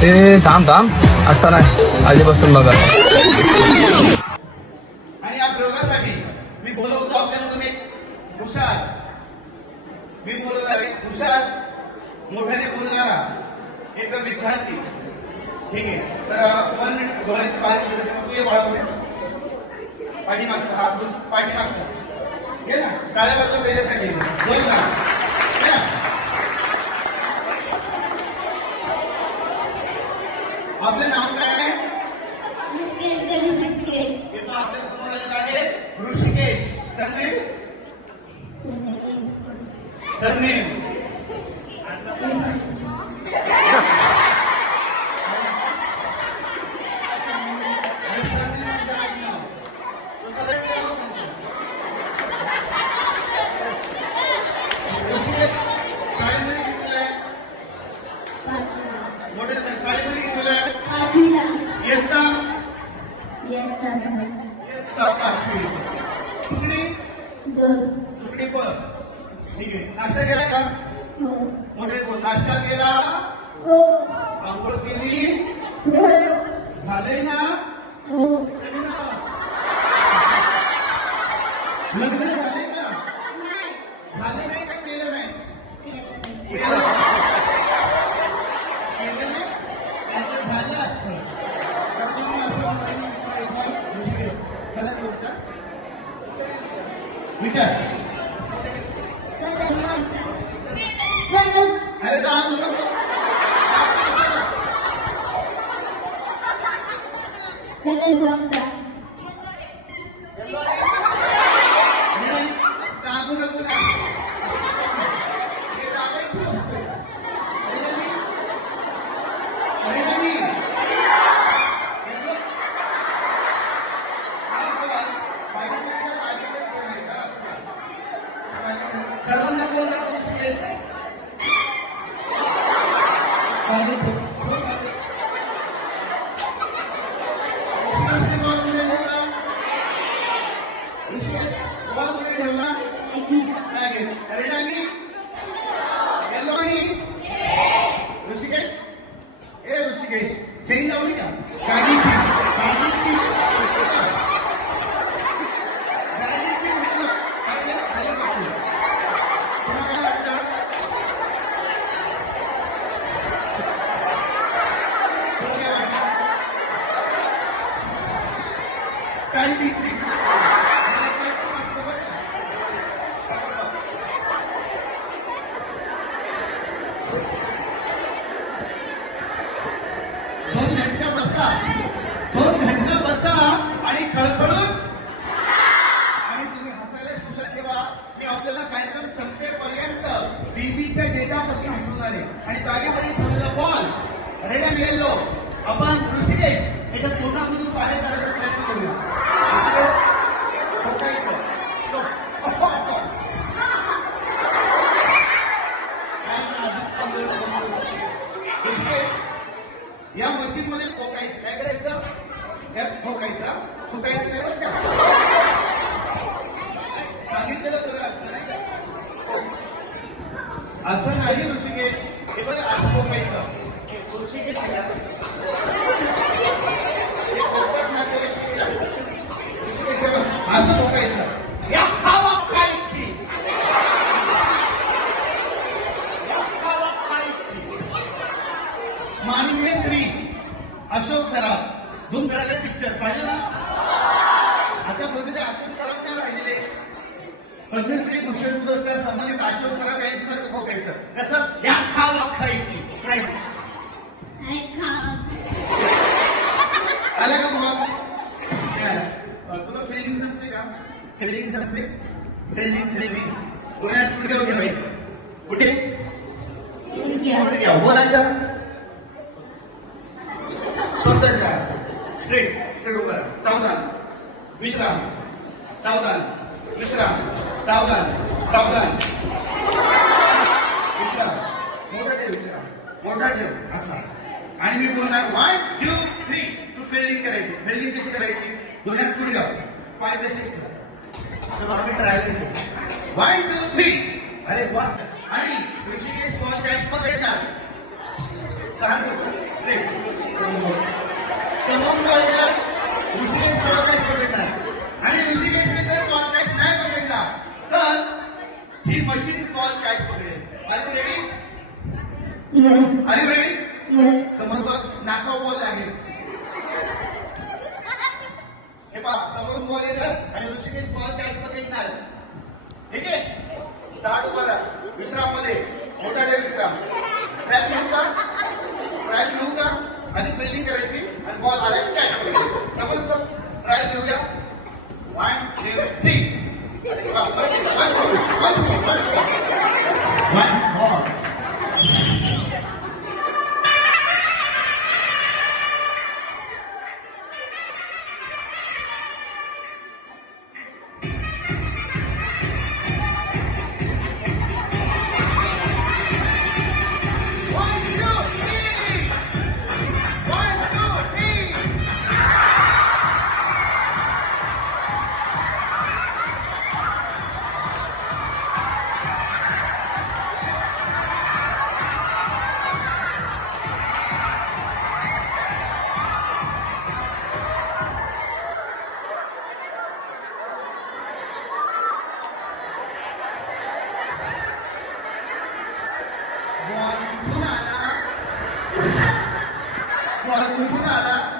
ते थांब थांब. आता नाही. आधीपासून बघा. आणि या प्रयोगासाठी मी बोलवतो आपल्यामधून एक हुशार. मी बोलवला एक हुशार मोठ्याने बोलणारा एक विद्यार्थी. ठीक आहे. तर वन मिनिट बोलायचं बाहेर गेलं तेव्हा तू ये बाळा पुढे पाठीमागचा हात दूर पाठीमागचा. घे ना. काळ्या बाजूला पहिल्यासाठी. बोल ना घे ना. आपलं नाव काय आहे मुश्किल करू शकते हे पहा, आपल्यासमोर आलेलं आहे ऋषिकेश सरनेम सरनेम आणि सरनेम म्हणजे आडनाव. तो सगळ्यांना नाव सांगतो. ऋषिकेश शाळेमध्ये कितीला आहे मोठे झाले. शाळेमध्ये कितीला आहे आठवीला इयत्ता येतात इयत्ता पाचवी तुकडी दोन तुकडी पण ठीक आहे नाश्ता केला का मोठे नाश्ता केला आंघोळ केली झाले ना? लग्न झाले का? झाले नाही का? केलं नाही? झालं असतं. तर तुम्ही असं? विचार. el काय घेत? अरे नाही. गेलो नाही. ऋषिकेश ए ऋषिकेश चेन लावली बॉल रेड आपण ऋषिकेश याच्या तोंडामधून बाहेर काढायचा प्रयत्न करूया. या मशीन मध्ये ठोकायचं काय करायचं? यात खोकायचा. खोकायचं नाही बरं का? सांगितलेलं बरं असं नाही का? असं नाही ऋषिकेश. असं ठोकायचं ऋषिकेश हे असं. हे ठोकत नाही ते ऋषिकेश. ऋषिकेश हे बघ, असं ठोकायचं या खावा खाई की. या खावा खाई की. माननीय श्री अशोक सराफ दोन वेळाकडे पिक्चर पाहिलं ना आता बघितलं ते अशोक सराफ काय राहिलेले पद्मश्री भूषण पुरस्कार संबंधित अशोक सराफ यांच्यासारखं खोकायचं कसं या खावा खाई नाही आला का मग? तुला फिलिंग जमते का? फिलिंग जमते? फिलिंग फिलिंग पुण्यात कुठे ठेवायचं. कुठे? स्वतःच्या. स्ट्रेट स्ट्रेट उभं. सावधान. विश्राम. सावधान. विश्राम. सावधान सावधान. विश्राम. मोठा ठेव विश्राम. मोठा ठेव असा. आणि मी बोलणार वन टू थ्री तू फिल्डिंग करायची. फिल्डिंग कशी करायची? दोन्यात पुढे जाऊ पाय तसे वन टू थ्री अरे वा. आणि ऋषिकेश बॉल कॅच पकडणार लहान कसं रे समोर कळलं ऋषिकेश पॉडकास्ट बघितला आणि ऋषिकेशने जर पॉडकास्ट नाही बघितला तर ही मशीन कॉल कॅच पकडेल are you ready you ready. समोर नाका बॉल आहे. हे पहा समोर बॉल येतात आणि ऋषिकेश बॉल कॅच पकडणार ठीक आहे? दहा तुम्हाला. विश्राममध्ये मोठा डे विश्राम. ट्रॅक घेऊ का? ट्रायल घेऊ का? आधी फिल्डिंग करायची आणि बॉल आला की कॅच करायची? समज ट्रायल घेऊया वन टू थ्री बॉल